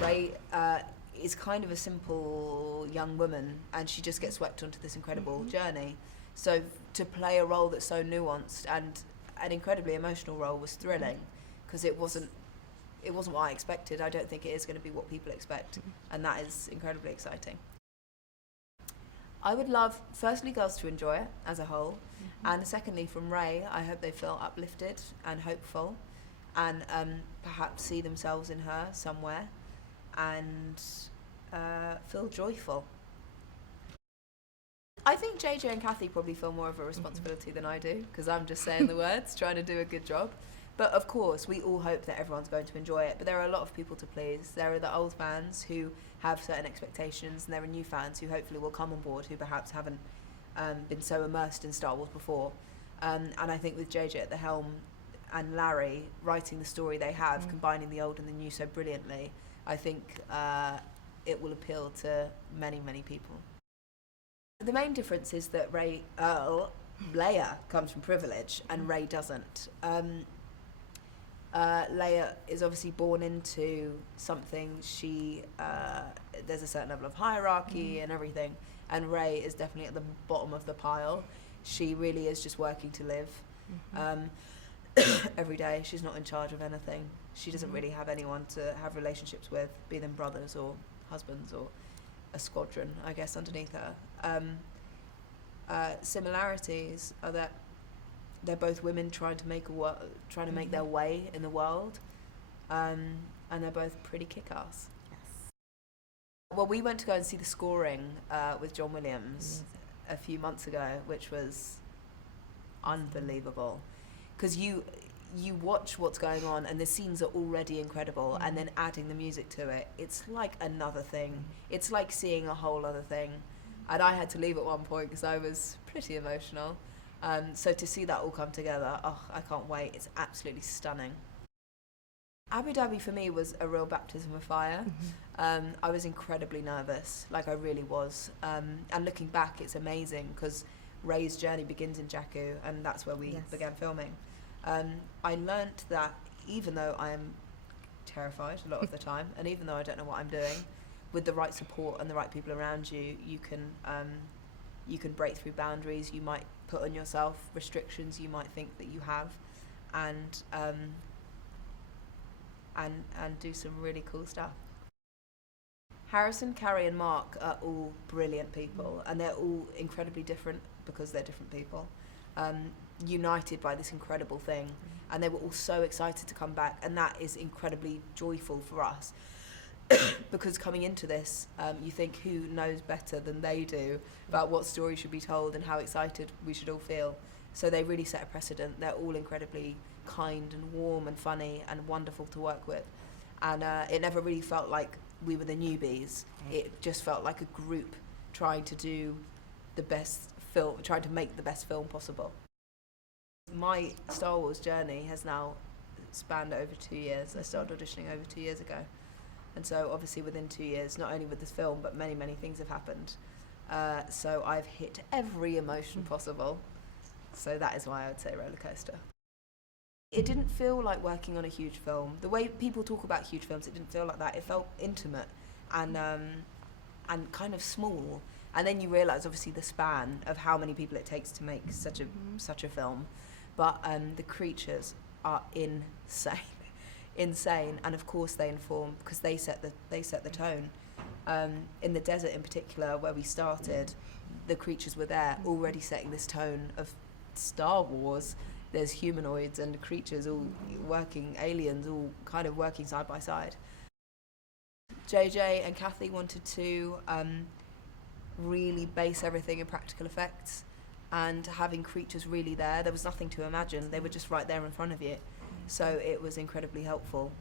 Rey is kind of a simple young woman, and she just gets swept onto this incredible journey. So to play a role that's so nuanced and an incredibly emotional role was thrilling, because it wasn't what I expected. I don't think it is going to be what people expect, and that is incredibly exciting. I would love, firstly, girls to enjoy it as a whole, and secondly, from Rey, I hope they feel uplifted and hopeful, and perhaps see themselves in her somewhere, and feel joyful. I think JJ and Kathy probably feel more of a responsibility than I do, because I'm just saying the words, trying to do a good job. But of course, we all hope that everyone's going to enjoy it. But there are a lot of people to please. There are the old fans who have certain expectations, and there are new fans who hopefully will come on board who perhaps haven't been so immersed in Star Wars before. And I think with JJ at the helm and Larry writing the story they have, combining the old and the new so brilliantly, I think it will appeal to many, many people. The main difference is that Leia comes from privilege and Rey doesn't. Leia is obviously born into something. There's a certain level of hierarchy and everything, and Rey is definitely at the bottom of the pile. She really is just working to live every day. She's not in charge of anything. She doesn't really have anyone to have relationships with, be them brothers or husbands or a squadron, I guess, underneath her. Similarities are that they're both women trying to make their way in the world, and they're both pretty kick-ass. Yes. Well, we went to go and see the scoring with John Williams a few months ago, which was unbelievable, because you watch what's going on and the scenes are already incredible, and then adding the music to it, it's like another thing. It's like seeing a whole other thing, and I had to leave at one point because I was pretty emotional. So to see that all come together, I can't wait. It's absolutely stunning. Abu Dhabi for me was a real baptism of fire. I was incredibly nervous, like I really was. And looking back, it's amazing because Rey's journey begins in Jakku, and that's where we began filming. I learnt that even though I am terrified a lot of the time, and even though I don't know what I'm doing, with the right support and the right people around you, you can break through boundaries. You might put on yourself restrictions you might think that you have, and do some really cool stuff. Harrison, Carrie and Mark are all brilliant people, and they're all incredibly different because they're different people, united by this incredible thing, and they were all so excited to come back, and that is incredibly joyful for us. Because coming into this, you think, who knows better than they do about what story should be told and how excited we should all feel. So they really set a precedent. They're all incredibly kind and warm and funny and wonderful to work with. And it never really felt like we were the newbies. It just felt like a group trying to do the best film, trying to make the best film possible. My Star Wars journey has now spanned over 2 years. I started auditioning over 2 years ago. And so obviously within 2 years, not only with this film, but many, many things have happened. So I've hit every emotion possible. So that is why I would say roller coaster. It didn't feel like working on a huge film. The way people talk about huge films, it didn't feel like that. It felt intimate and kind of small. And then you realise obviously the span of how many people it takes to make such a film. But the creatures are insane, and of course they inform, because they set the tone. In the desert in particular, where we started, the creatures were there already setting this tone of Star Wars. There's humanoids and creatures all working, aliens all kind of working side by side. JJ and Kathy wanted to really base everything in practical effects, and having creatures really there was nothing to imagine. They were just right there in front of you. So it was incredibly helpful.